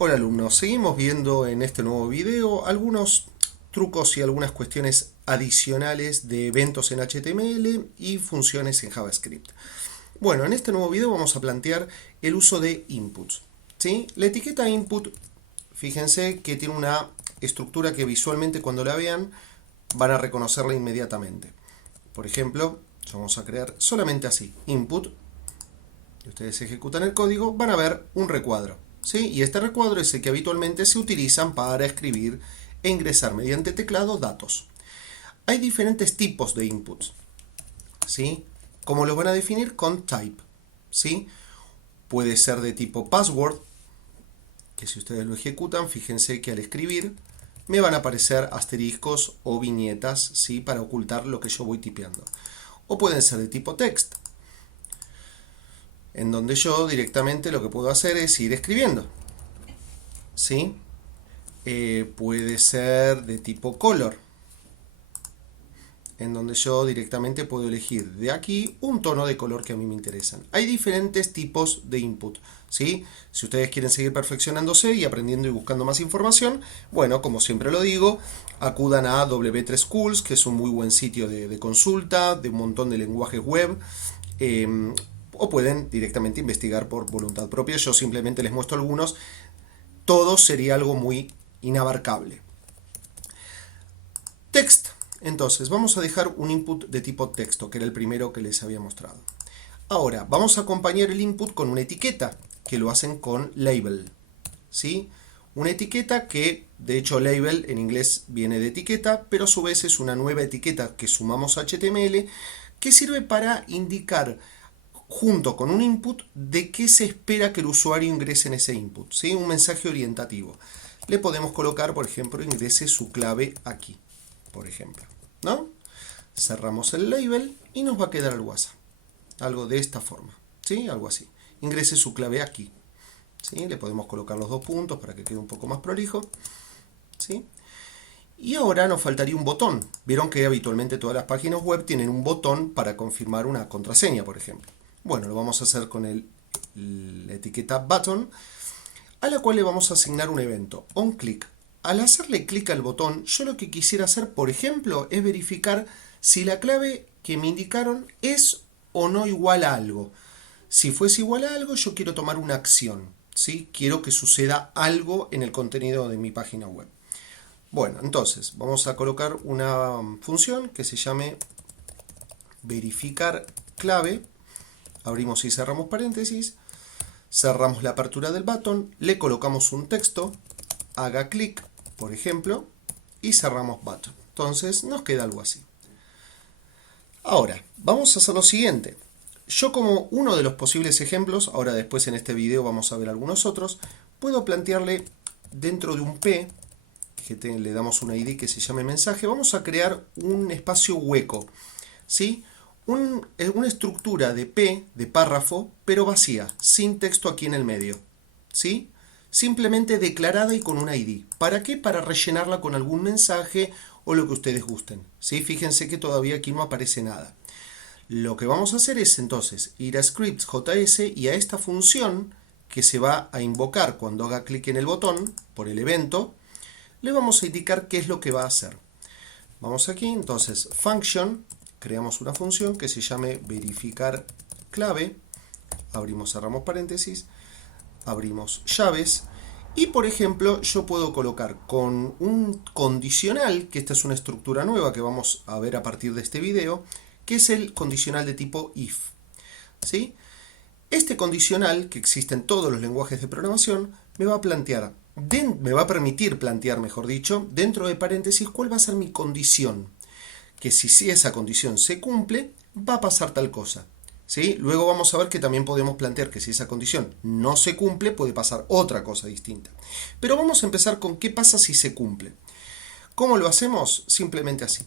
Hola alumnos, seguimos viendo en este nuevo video algunos trucos y algunas cuestiones adicionales de eventos en HTML y funciones en JavaScript. Bueno, en este nuevo video vamos a plantear el uso de inputs, ¿sí? La etiqueta input, fíjense que tiene una estructura que visualmente cuando la vean van a reconocerla inmediatamente. Por ejemplo, vamos a crear solamente así, input, y ustedes ejecutan el código, van a ver un recuadro. ¿Sí? Y este recuadro es el que habitualmente se utilizan para escribir e ingresar mediante teclado datos. Hay diferentes tipos de inputs, ¿sí? ¿Cómo los van a definir? Con type, ¿sí? Puede ser de tipo password, que si ustedes lo ejecutan, fíjense que al escribir me van a aparecer asteriscos o viñetas, ¿sí? Para ocultar lo que yo voy tipeando. O pueden ser de tipo text, en donde yo directamente lo que puedo hacer es ir escribiendo, ¿sí? Puede ser de tipo color, en donde yo directamente puedo elegir de aquí un tono de color que a mí me interesan. Hay diferentes tipos de input, ¿sí? Si ustedes quieren seguir perfeccionándose y aprendiendo y buscando más información, bueno, como siempre lo digo, acudan a W3 Schools, que es un muy buen sitio de consulta, de un montón de lenguajes web, o pueden directamente investigar por voluntad propia. Yo simplemente les muestro algunos. Todo sería algo muy inabarcable. Text. Entonces, vamos a dejar un input de tipo texto, que era el primero que les había mostrado. Ahora, vamos a acompañar el input con una etiqueta, que lo hacen con label, ¿sí? Una etiqueta que, de hecho, label en inglés viene de etiqueta, pero a su vez es una nueva etiqueta que sumamos a HTML, que sirve para indicar, junto con un input, de qué se espera que el usuario ingrese en ese input, ¿sí? Un mensaje orientativo. Le podemos colocar, por ejemplo, ingrese su clave aquí, por ejemplo, ¿no? Cerramos el label y nos va a quedar algo así, algo de esta forma, ¿sí? Algo así. Ingrese su clave aquí, ¿sí? Le podemos colocar los dos puntos para que quede un poco más prolijo, ¿sí? Y ahora nos faltaría un botón. Vieron que habitualmente todas las páginas web tienen un botón para confirmar una contraseña, por ejemplo. Bueno, lo vamos a hacer con la etiqueta button, a la cual le vamos a asignar un evento, onClick. Al hacerle clic al botón, yo lo que quisiera hacer, por ejemplo, es verificar si la clave que me indicaron es o no igual a algo. Si fuese igual a algo, yo quiero tomar una acción, ¿sí? Quiero que suceda algo en el contenido de mi página web. Bueno, entonces vamos a colocar una función que se llame verificar clave. Abrimos y cerramos paréntesis. Cerramos la apertura del button, le colocamos un texto, haga clic, por ejemplo, y cerramos button. Entonces nos queda algo así. Ahora, vamos a hacer lo siguiente. Yo, como uno de los posibles ejemplos, ahora después en este video vamos a ver algunos otros, puedo plantearle dentro de un P, que le damos una ID que se llame mensaje, vamos a crear un espacio hueco, ¿sí? Una estructura de P, de párrafo, pero vacía, sin texto aquí en el medio, ¿sí? Simplemente declarada y con una ID. ¿Para qué? Para rellenarla con algún mensaje o lo que ustedes gusten, ¿sí? Fíjense que todavía aquí no aparece nada. Lo que vamos a hacer es entonces ir a scripts.js y a esta función que se va a invocar cuando haga clic en el botón por el evento, le vamos a indicar qué es lo que va a hacer. Vamos aquí, entonces, function, creamos una función que se llame verificar clave, abrimos, cerramos paréntesis, abrimos llaves, y por ejemplo, yo puedo colocar con un condicional, que esta es una estructura nueva que vamos a ver a partir de este video, que es el condicional de tipo if, ¿sí? Este condicional, que existe en todos los lenguajes de programación, me va a permitir plantear, mejor dicho, dentro de paréntesis, cuál va a ser mi condición. Que si esa condición se cumple, va a pasar tal cosa, ¿sí? Luego vamos a ver que también podemos plantear que si esa condición no se cumple, puede pasar otra cosa distinta. Pero vamos a empezar con qué pasa si se cumple. ¿Cómo lo hacemos? Simplemente así.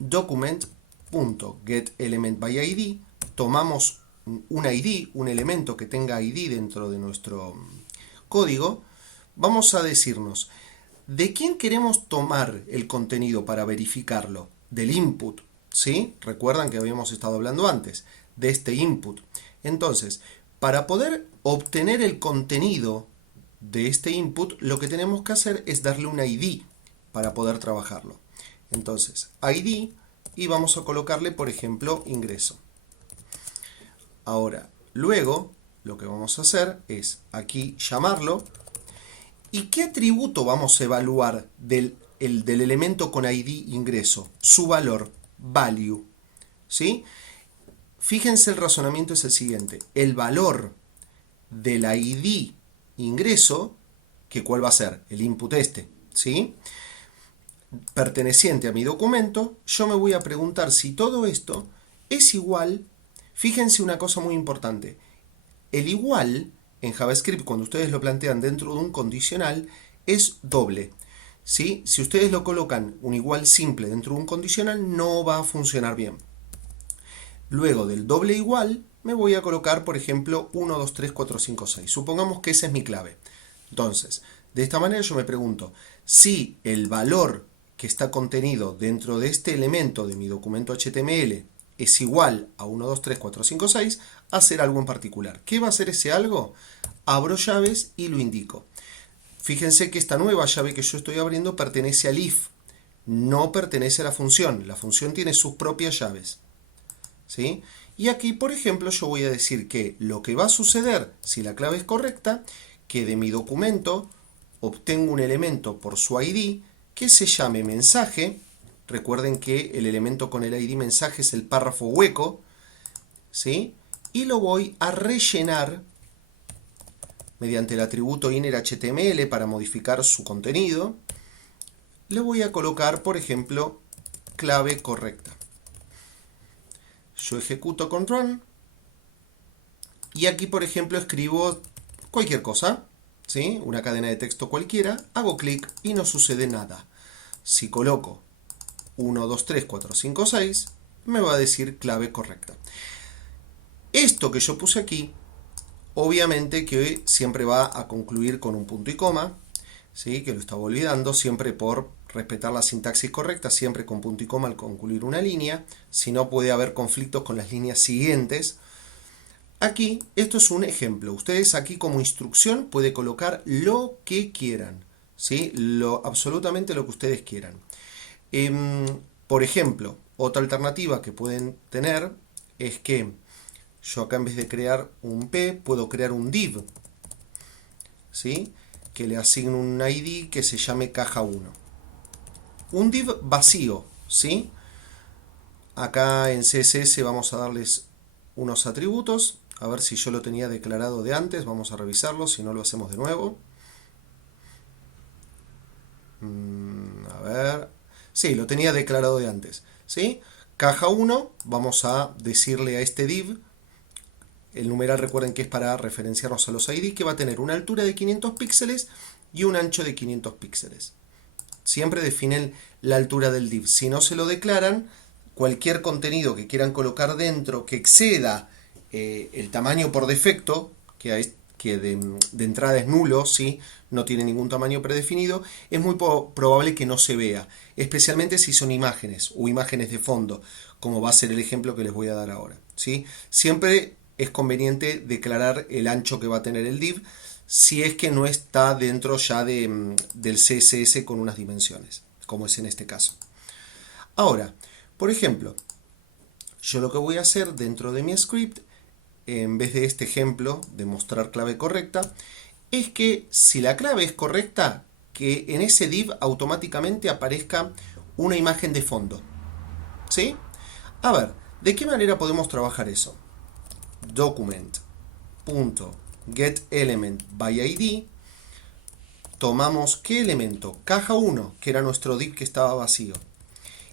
Document.getElementById, tomamos un ID, un elemento que tenga ID dentro de nuestro código, vamos a decirnos de quién queremos tomar el contenido para verificarlo. Del input, ¿sí? Recuerdan que habíamos estado hablando antes de este input. Entonces, para poder obtener el contenido de este input, lo que tenemos que hacer es darle un ID para poder trabajarlo. Entonces, ID, y vamos a colocarle, por ejemplo, ingreso. Ahora, luego, lo que vamos a hacer es aquí llamarlo. ¿Y qué atributo vamos a evaluar del elemento con ID ingreso? Su valor, value. ¿Sí? Fíjense, el razonamiento es el siguiente. El valor del ID ingreso, que ¿cuál va a ser? El input este, ¿sí? Perteneciente a mi documento, yo me voy a preguntar si todo esto es igual. Fíjense una cosa muy importante. El igual en JavaScript, cuando ustedes lo plantean dentro de un condicional, es doble. ¿Sí? Si ustedes lo colocan un igual simple dentro de un condicional, no va a funcionar bien. Luego del doble igual, me voy a colocar, por ejemplo, 1, 2, 3, 4, 5, 6. Supongamos que esa es mi clave. Entonces, de esta manera yo me pregunto si el valor que está contenido dentro de este elemento de mi documento HTML es igual a 1, 2, 3, 4, 5, 6, hacer algo en particular. ¿Qué va a hacer ese algo? Abro llaves y lo indico. Fíjense que esta nueva llave que yo estoy abriendo pertenece al if, no pertenece a la función. La función tiene sus propias llaves. ¿Sí? Y aquí, por ejemplo, yo voy a decir que lo que va a suceder, si la clave es correcta, que de mi documento obtengo un elemento por su ID que se llame mensaje. Recuerden que el elemento con el ID mensaje es el párrafo hueco, ¿sí? Y lo voy a rellenar mediante el atributo innerHTML para modificar su contenido. Le voy a colocar, por ejemplo, clave correcta. Yo ejecuto con run y aquí, por ejemplo, escribo cualquier cosa, ¿sí? Una cadena de texto cualquiera, hago clic y no sucede nada. Si coloco 1, 2, 3, 4, 5, 6, me va a decir clave correcta. Esto que yo puse aquí, obviamente que siempre va a concluir con un punto y coma, ¿sí? Que lo estaba olvidando, siempre por respetar la sintaxis correcta, siempre con punto y coma al concluir una línea, si no puede haber conflictos con las líneas siguientes. Aquí, esto es un ejemplo. Ustedes aquí como instrucción pueden colocar lo que quieran, ¿sí? Absolutamente lo que ustedes quieran. Por ejemplo, otra alternativa que pueden tener es que yo acá en vez de crear un P, puedo crear un div, ¿sí? Que le asigne un ID que se llame caja 1. Un div vacío, ¿sí? Acá en CSS vamos a darles unos atributos. A ver si yo lo tenía declarado de antes. Vamos a revisarlo, si no lo hacemos de nuevo. A ver. Sí, lo tenía declarado de antes, ¿sí? Caja 1, vamos a decirle a este div, el numeral recuerden que es para referenciarnos a los ID, que va a tener una altura de 500 píxeles y un ancho de 500 píxeles. Siempre definen la altura del div. Si no se lo declaran, cualquier contenido que quieran colocar dentro que exceda el tamaño por defecto, que de entrada es nulo, ¿sí? No tiene ningún tamaño predefinido, es muy probable que no se vea, especialmente si son imágenes o imágenes de fondo, como va a ser el ejemplo que les voy a dar ahora, ¿sí? Siempre es conveniente declarar el ancho que va a tener el div, si es que no está dentro ya del CSS con unas dimensiones, como es en este caso. Ahora, por ejemplo, yo lo que voy a hacer dentro de mi script, en vez de este ejemplo de mostrar clave correcta, es que si la clave es correcta, que en ese div automáticamente aparezca una imagen de fondo. ¿Sí? A ver, ¿de qué manera podemos trabajar eso? Document.getElementById. Tomamos ¿qué elemento? Caja 1, que era nuestro div que estaba vacío.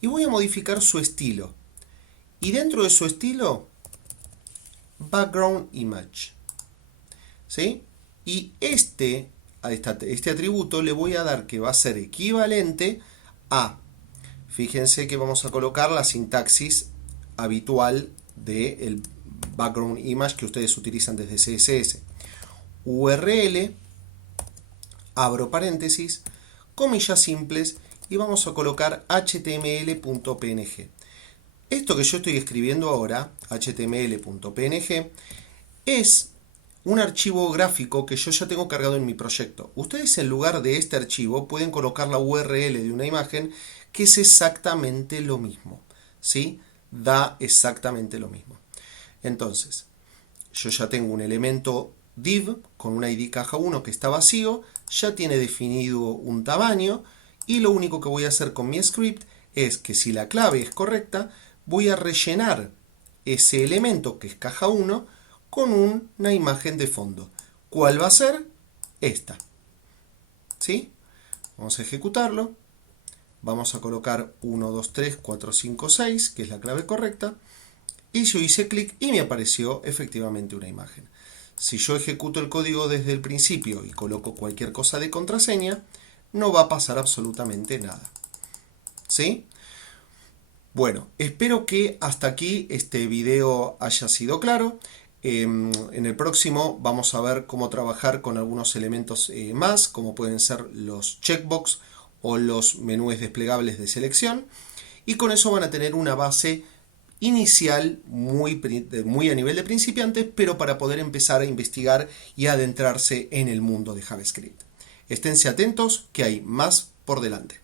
Y voy a modificar su estilo. Y dentro de su estilo, background image. ¿Sí? Y este atributo le voy a dar que va a ser equivalente a, fíjense que vamos a colocar la sintaxis habitual del background image que ustedes utilizan desde CSS. URL, abro paréntesis, comillas simples y vamos a colocar html.png. Esto que yo estoy escribiendo ahora, html.png, es un archivo gráfico que yo ya tengo cargado en mi proyecto. Ustedes en lugar de este archivo pueden colocar la URL de una imagen que es exactamente lo mismo, ¿sí? Da exactamente lo mismo. Entonces, yo ya tengo un elemento div con una id caja 1 que está vacío, ya tiene definido un tamaño y lo único que voy a hacer con mi script es que si la clave es correcta, voy a rellenar ese elemento que es caja 1 con una imagen de fondo. ¿Cuál va a ser? Esta. ¿Sí? Vamos a ejecutarlo. Vamos a colocar 1, 2, 3, 4, 5, 6, que es la clave correcta. Y yo hice clic y me apareció efectivamente una imagen. Si yo ejecuto el código desde el principio y coloco cualquier cosa de contraseña, no va a pasar absolutamente nada. ¿Sí? Bueno, espero que hasta aquí este video haya sido claro. En el próximo vamos a ver cómo trabajar con algunos elementos más, como pueden ser los checkbox o los menús desplegables de selección. Y con eso van a tener una base inicial muy a nivel de principiantes, pero para poder empezar a investigar y adentrarse en el mundo de JavaScript. Esténse atentos que hay más por delante.